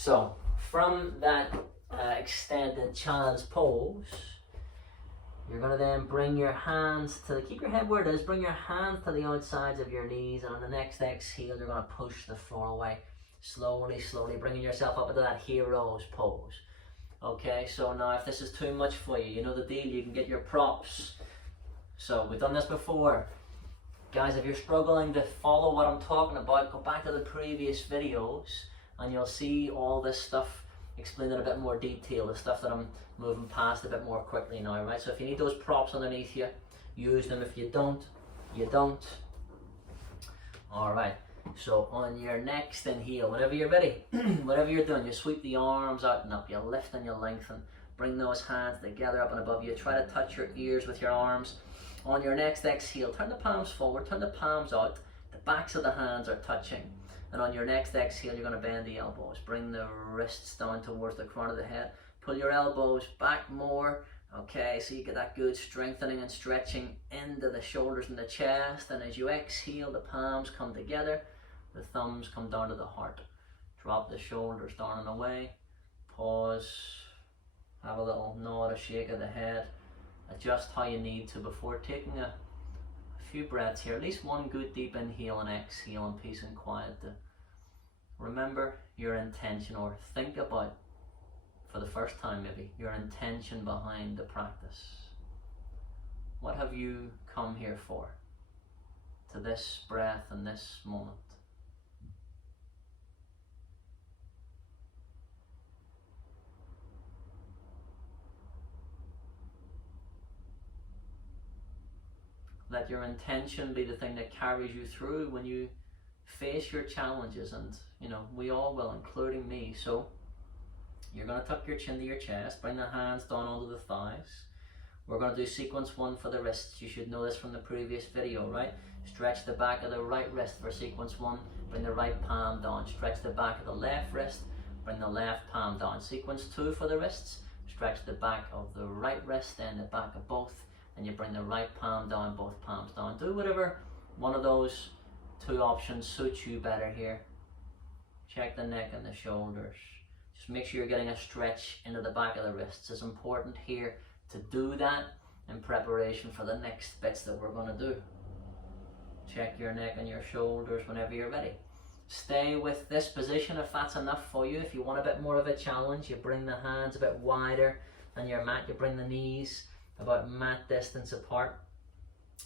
So from that extended child's pose, you're going to then bring your hands to, keep your head where it is, bring your hands to the outsides of your knees, and on the next exhale you're going to push the floor away. Slowly, slowly bringing yourself up into that hero's pose. Okay, so now if this is too much for you, you know the deal, you can get your props. So we've done this before. Guys, if you're struggling to follow what I'm talking about, go back to the previous videos and you'll see all this stuff explained in a bit more detail, the stuff that I'm moving past a bit more quickly now, right? So if you need those props underneath you, use them. If you don't, you don't. All right, so on your next inhale, whenever you're ready, whatever you're doing, you sweep the arms out and up, you lift and you lengthen, bring those hands together up and above you, try to touch your ears with your arms. On your next exhale, turn the palms forward, turn the palms out, the backs of the hands are touching. And on your next exhale, you're going to bend the elbows. Bring the wrists down towards the crown of the head. Pull your elbows back more. Okay, so you get that good strengthening and stretching into the shoulders and the chest. And as you exhale, the palms come together. The thumbs come down to the heart. Drop the shoulders down and away. Pause. Have a little nod, a shake of the head. Adjust how you need to before taking a few breaths here, at least one good deep inhale and exhale in peace and quiet to remember your intention, or think about, for the first time maybe, your intention behind the practice. What have you come here for, to this breath and this moment? Let your intention be the thing that carries you through when you face your challenges, and you know, we all will, including me. So you're going to tuck your chin to your chest, bring the hands down onto the thighs. We're going to do sequence 1 for the wrists. You should know this from the previous video, right? Stretch the back of the right wrist for sequence 1, bring the right palm down. Stretch the back of the left wrist, bring the left palm down. Sequence 2 for the wrists, stretch the back of the right wrist and the back of both, and you bring the right palm down, both palms down. Do whatever one of those 2 options suits you better here. Check the neck and the shoulders. Just make sure you're getting a stretch into the back of the wrists. It's important here to do that in preparation for the next bits that we're going to do. Check your neck and your shoulders whenever you're ready. Stay with this position if that's enough for you. If you want a bit more of a challenge, you bring the hands a bit wider than your mat. You bring the knees about mat distance apart.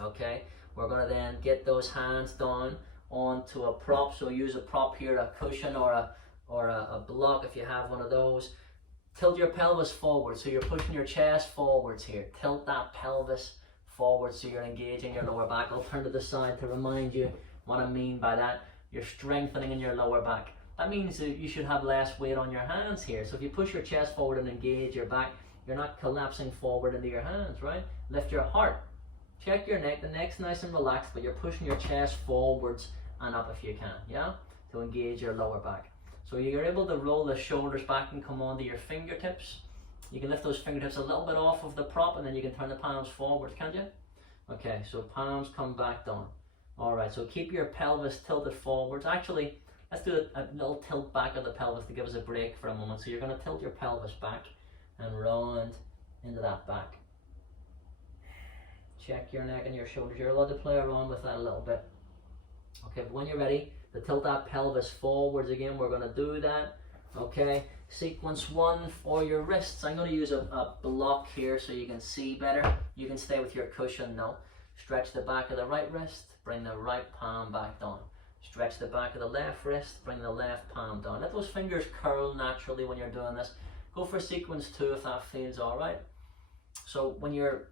Okay, we're going to then get those hands down onto a prop. So use a prop here, a cushion or a block if you have one of those. Tilt your pelvis forward, so you're pushing your chest forwards here. Tilt that pelvis forward so you're engaging your lower back. I'll turn to the side to remind you what I mean by that. You're strengthening in your lower back. That means that you should have less weight on your hands here. So if you push your chest forward and engage your back, you're not collapsing forward into your hands, right? Lift your heart. Check your neck. The neck's nice and relaxed, but you're pushing your chest forwards and up if you can, yeah? To engage your lower back. So you're able to roll the shoulders back and come onto your fingertips. You can lift those fingertips a little bit off of the prop, and then you can turn the palms forward, can't you? Okay, so palms come back down. All right, so keep your pelvis tilted forwards. Actually, let's do a little tilt back of the pelvis to give us a break for a moment. So you're going to tilt your pelvis back and round into that back. Check your neck and your shoulders. You're allowed to play around with that a little bit. Okay, but when you're ready to tilt that pelvis forwards again, we're going to do that. Okay, sequence 1 for your wrists. I'm going to use a block here so you can see better. You can stay with your cushion now. Stretch the back of the right wrist, bring the right palm back down. Stretch the back of the left wrist, bring the left palm down. Let those fingers curl naturally when you're doing this. Go for sequence 2 if that feels alright. So when you're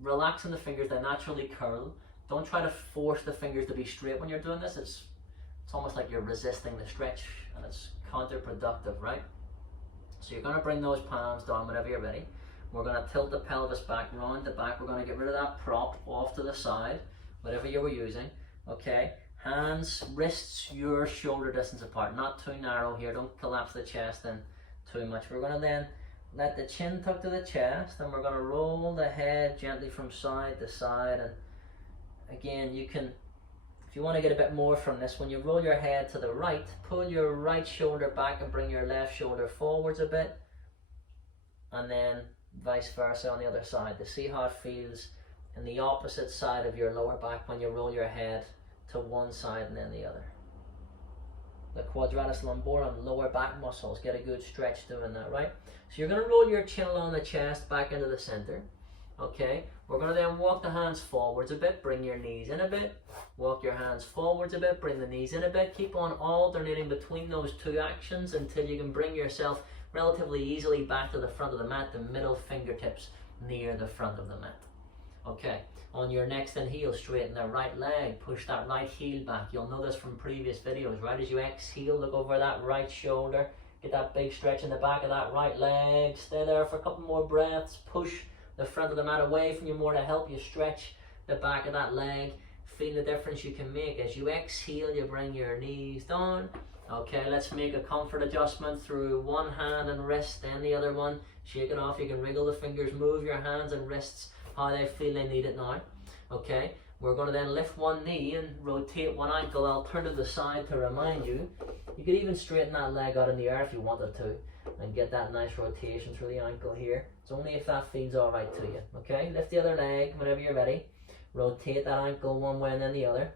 relaxing the fingers, they naturally curl. Don't try to force the fingers to be straight when you're doing this. It's almost like you're resisting the stretch, and it's counterproductive, right? So you're going to bring those palms down whenever you're ready. We're going to tilt the pelvis back, round the back. We're going to get rid of that prop off to the side, whatever you were using. Okay, hands, wrists, your shoulder distance apart. Not too narrow here. Don't collapse the chest in too much. We're going to then let the chin tuck to the chest, and we're going to roll the head gently from side to side. And again, if If you want to get a bit more from this, when you roll your head to the right, pull your right shoulder back and bring your left shoulder forwards a bit, and then vice versa on the other side, to see how it feels in the opposite side of your lower back when you roll your head to one side and then the other. The quadratus lumborum, lower back muscles, get a good stretch doing that, right? So you're going to roll your chin along the chest back into the center. Okay, we're going to then walk the hands forwards a bit, bring your knees in a bit, walk your hands forwards a bit, bring the knees in a bit. Keep on alternating between those two actions until you can bring yourself relatively easily back to the front of the mat, the middle fingertips near the front of the mat. Okay, on your next inhale, straighten the right leg, push that right heel back. You'll know this from previous videos, right? As you exhale, look over that right shoulder, get that big stretch in the back of that right leg. Stay there for a couple more breaths, push the front of the mat away from you more to help you stretch the back of that leg. Feel the difference you can make. As you exhale, you bring your knees down. Okay, let's make a comfort adjustment through one hand and wrist, then the other one. Shake it off, you can wriggle the fingers, move your hands and wrists how they feel they need it now. Okay, we're going to then lift one knee and rotate one ankle. I'll turn to the side to remind you. You could even straighten that leg out in the air if you wanted to, and get that nice rotation through the ankle here. It's only if that feels alright to you. Okay, lift the other leg whenever you're ready. Rotate that ankle one way and then the other.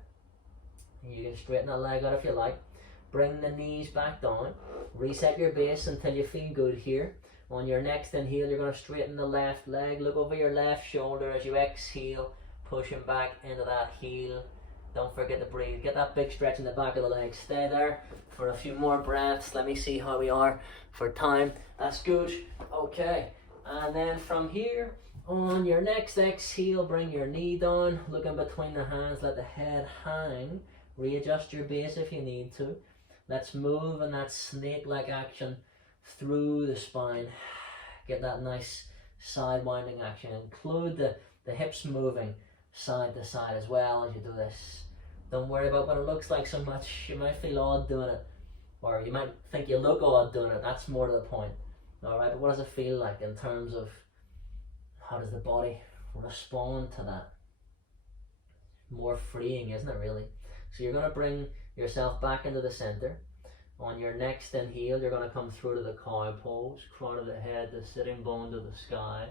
You can straighten that leg out if you like. Bring the knees back down. Reset your base until you feel good here. On your next inhale, you're going to straighten the left leg. Look over your left shoulder as you exhale, pushing back into that heel. Don't forget to breathe. Get that big stretch in the back of the leg. Stay there for a few more breaths. Let me see how we are for time. That's good. Okay. And then from here, on your next exhale, bring your knee down. Look in between the hands. Let the head hang. Readjust your base if you need to. Let's move in that snake-like action through the spine. Get that nice side winding action. Include the hips moving side to side as well as you do this. Don't worry about what it looks like so much. You might feel odd doing it, or you might think you look odd doing it. That's more to the point. Alright, but what does it feel like in terms of how does the body respond to that? More freeing, isn't it, really? So you're going to bring yourself back into the center. On your next inhale, you're going to come through to the cow pose, crown of the head, the sitting bone to the sky.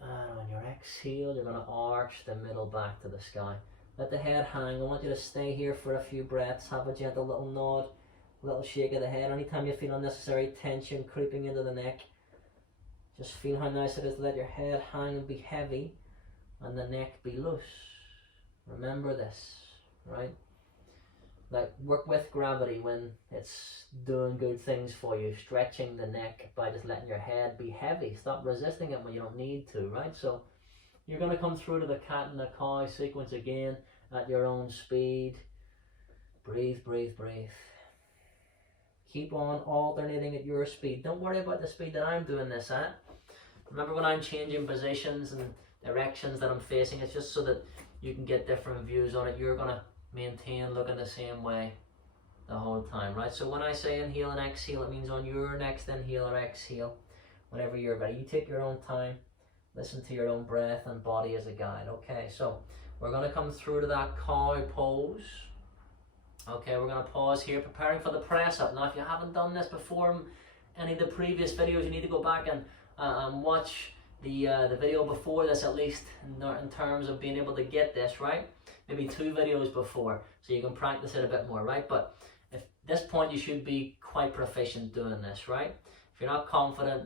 And on your exhale, you're going to arch the middle back to the sky. Let the head hang. I want you to stay here for a few breaths. Have a gentle little nod, a little shake of the head. Anytime you feel unnecessary tension creeping into the neck, just feel how nice it is to let your head hang and be heavy and the neck be loose. Remember this, right? Like, work with gravity when it's doing good things for you. Stretching the neck by just letting your head be heavy. Stop resisting it when you don't need to, right? So you're going to come through to the cat and the cow sequence again at your own speed. Breathe, breathe, breathe. Keep on alternating at your speed. Don't worry about the speed that I'm doing this at. Remember, when I'm changing positions and directions that I'm facing, it's just so that you can get different views on it. You're going to maintain looking the same way the whole time, right? So when I say inhale and exhale, it means on your next inhale or exhale, whenever you're ready. You take your own time, listen to your own breath and body as a guide. Okay, so we're going to come through to that cow pose. Okay, we're going to pause here, preparing for the press up. Now, if you haven't done this before any of the previous videos, you need to go back and watch the video before this, at least in terms of being able to get this right. Maybe 2 videos before, so you can practice it a bit more, right? But at this point, you should be quite proficient doing this, right? If you're not confident,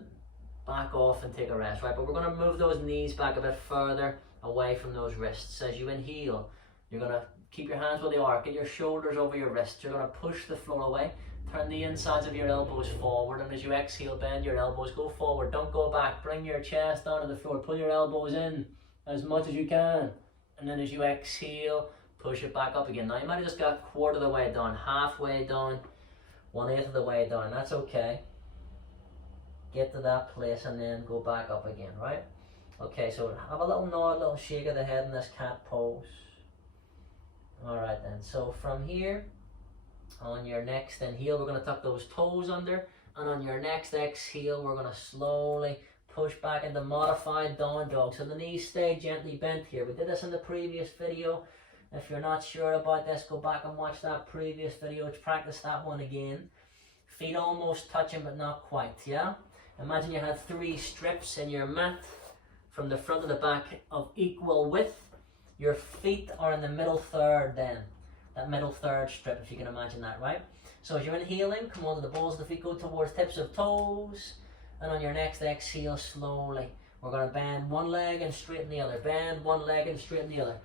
back off and take a rest, right? But we're going to move those knees back a bit further away from those wrists. As you inhale, you're going to keep your hands where they are. Get your shoulders over your wrists. You're going to push the floor away. Turn the insides of your elbows forward, and as you exhale, bend your elbows. Go forward. Don't go back. Bring your chest down to the floor. Pull your elbows in as much as you can. And then as you exhale, push it back up again. Now you might have just got a quarter of the way down, halfway down, 1/8 of the way down. That's okay. Get to that place and then go back up again, right? Okay, so have a little nod, a little shake of the head in this cat pose. Alright then, so from here, on your next inhale, we're going to tuck those toes under. And on your next exhale, we're going to slowly push back into modified down dog. So the knees stay gently bent here. We did this in the previous video. If you're not sure about this, go back and watch that previous video. Practice that one again. Feet almost touching but not quite, yeah? Imagine you had 3 strips in your mat from the front to the back of equal width. Your feet are in the middle third then. That middle third strip, if you can imagine that, right? So as you're inhaling, come onto the balls of the feet, go towards tips of toes. And on your next exhale, slowly, we're going to bend one leg and straighten the other. Bend one leg and straighten the other.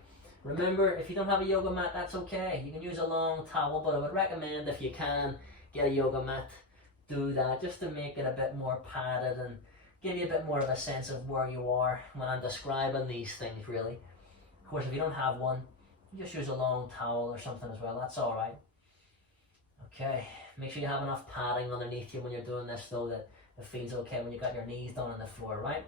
Remember, if you don't have a yoga mat, that's okay. You can use a long towel, but I would recommend, if you can, get a yoga mat. Do that just to make it a bit more padded and give you a bit more of a sense of where you are when I'm describing these things, really. Of course, if you don't have one, you just use a long towel or something as well. That's all right. Okay, make sure you have enough padding underneath you when you're doing this, though, that it feels okay when you got your knees down on the floor, right?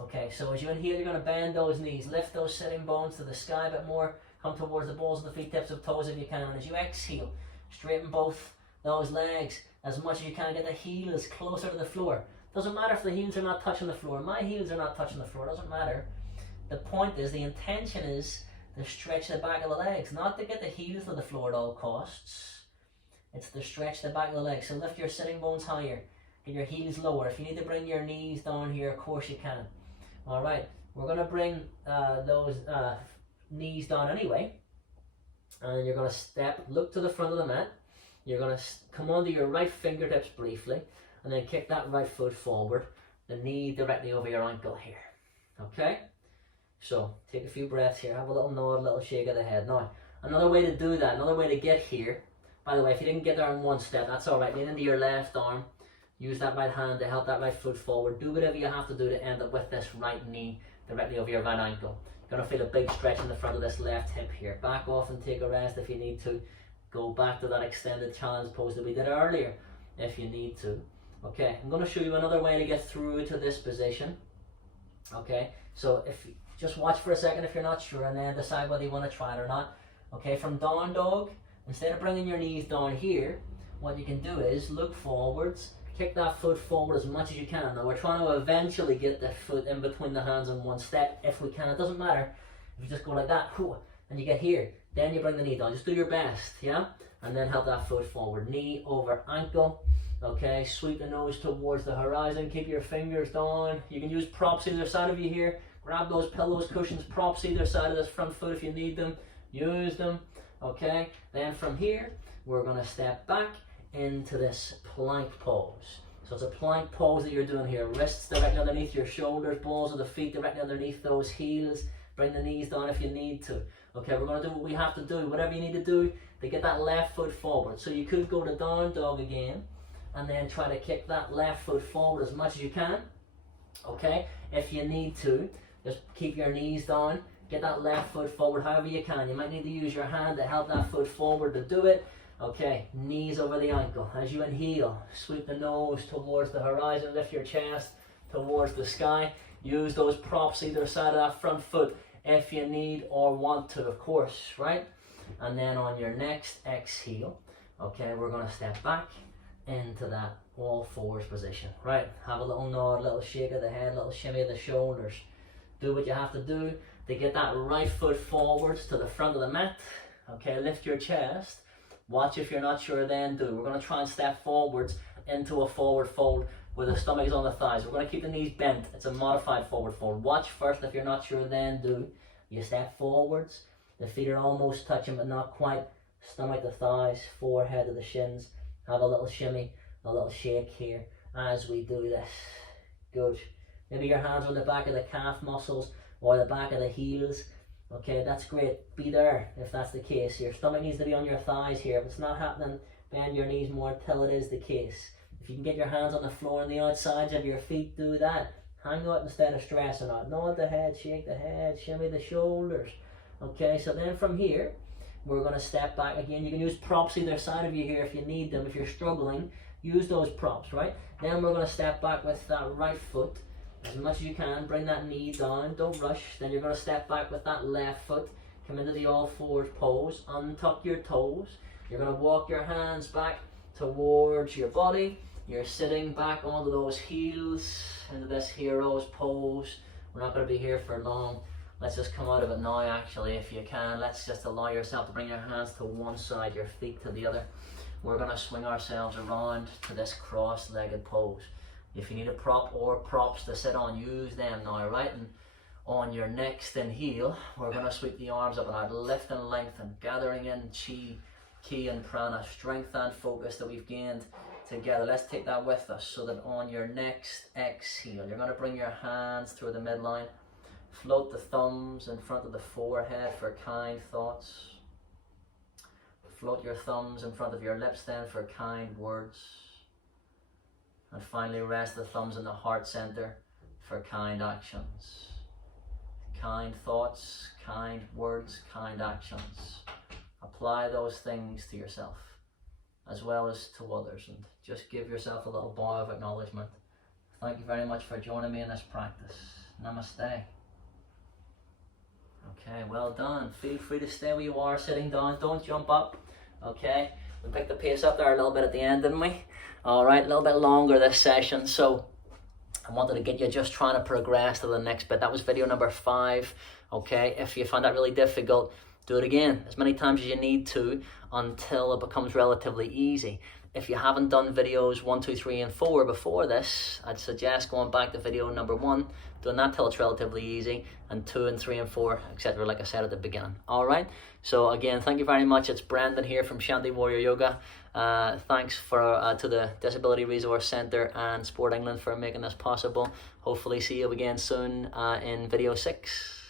Okay, so as you inhale, you're going to bend those knees, lift those sitting bones to the sky a bit more, come towards the balls of the feet, tips of toes if you can, and as you exhale, straighten both those legs as much as you can, get the heels closer to the floor. Doesn't matter if the heels are not touching the floor. My heels are not touching the floor, doesn't matter. The point is, the intention is to stretch the back of the legs, not to get the heels to the floor at all costs. It's to stretch the back of the legs. So lift your sitting bones higher, get your heels lower. If you need to bring your knees down here, of course you can. All right, we're going to bring those knees down anyway. And you're going to step, look to the front of the mat. You're going to come onto your right fingertips briefly, and then kick that right foot forward, the knee directly over your ankle here. Okay? So, take a few breaths here, have a little nod, a little shake of the head. Now, another way to do that, another way to get here, by the way, if you didn't get there in one step, that's alright. Lean into your left arm, use that right hand to help that right foot forward. Do whatever you have to do to end up with this right knee directly over your right ankle. You're going to feel a big stretch in the front of this left hip here. Back off and take a rest if you need to. Go back to that extended challenge pose that we did earlier if you need to. Okay, I'm going to show you another way to get through to this position. Okay, so if you just watch for a second if you're not sure, and then decide whether you want to try it or not. Okay, from down dog, instead of bringing your knees down here, what you can do is look forwards, kick that foot forward as much as you can. Now we're trying to eventually get the foot in between the hands in one step if we can. It doesn't matter if you just go like that and you get here, then you bring the knee down. Just do your best, yeah? And then help that foot forward, knee over ankle. Okay, sweep the nose towards the horizon, keep your fingers down. You can use props either side of you here. Grab those pillows, cushions, props either side of this front foot if you need them. Use them. Okay, then from here, we're going to step back into this plank pose. So it's a plank pose that you're doing here. Wrists directly underneath your shoulders, balls of the feet directly underneath those heels. Bring the knees down if you need to. Okay, we're going to do what we have to do, whatever you need to do to get that left foot forward. So you could go to down dog again and then try to kick that left foot forward as much as you can. Okay, if you need to, just keep your knees down, get that left foot forward however you can. You might need to use your hand to help that foot forward to do it. Okay, knees over the ankle. As you inhale, sweep the nose towards the horizon, lift your chest towards the sky. Use those props either side of that front foot if you need or want to, of course, right? And then on your next exhale, okay, we're going to step back into that all fours position, right? Have a little nod, a little shake of the head, a little shimmy of the shoulders. Do what you have to do to get that right foot forwards to the front of the mat. Okay, lift your chest. Watch if you're not sure, then do. We're going to try and step forwards into a forward fold where the stomach is on the thighs. We're going to keep the knees bent. It's a modified forward fold. Watch first. If you're not sure, then do. You step forwards. The feet are almost touching, but not quite. Stomach to thighs, forehead to the shins. Have a little shimmy, a little shake here as we do this. Good. Maybe your hands on the back of the calf muscles or the back of the heels. Okay, that's great. Be there if that's the case. Your stomach needs to be on your thighs here. If it's not happening, bend your knees more until it is the case. If you can get your hands on the floor and the outsides of your feet, do that. Hang out instead of stressing out. Nod the head, shake the head, shimmy the shoulders. Okay, so then from here, we're going to step back again. You can use props either side of you here if you need them. If you're struggling, use those props, right? Then we're going to step back with that right foot as much as you can. Bring that knee down, don't rush. Then you're going to step back with that left foot. Come into the all fours pose, untuck your toes. You're going to walk your hands back towards your body. You're sitting back onto those heels into this hero's pose. We're not going to be here for long. Let's just come out of it now actually, if you can. Let's just allow yourself to bring your hands to one side, your feet to the other. We're going to swing ourselves around to this cross-legged pose. If you need a prop or props to sit on, use them now, right? And on your next inhale, we're going to sweep the arms up and out, lift and lengthen, gathering in chi, ki and prana, strength and focus that we've gained together. Let's take that with us, so that on your next exhale, you're going to bring your hands through the midline, float the thumbs in front of the forehead for kind thoughts. Float your thumbs in front of your lips then for kind words. And finally rest the thumbs in the heart center for kind actions. Kind thoughts, kind words, kind actions. Apply those things to yourself as well as to others, and just give yourself a little bow of acknowledgement. Thank you very much for joining me in this practice. Namaste. Okay, well done. Feel free to stay where you are, sitting down. Don't jump up. Okay, we picked the pace up there a little bit at the end, didn't we? All right, a little bit longer this session. So I wanted to get you just trying to progress to the next bit. That was video number 5. Okay, if you found that really difficult, do it again as many times as you need to until it becomes relatively easy. If you haven't done videos 1, 2, 3, and 4 before this, I'd suggest going back to video number 1, doing that till it's relatively easy, and 2 and 3 and 4, etc. like I said at the beginning. All right. So again, thank you very much. It's Brendan here from Shanti Warrior Yoga. Thanks to the Disability Resource Centre and Sport England for making this possible. Hopefully see you again soon in video 6.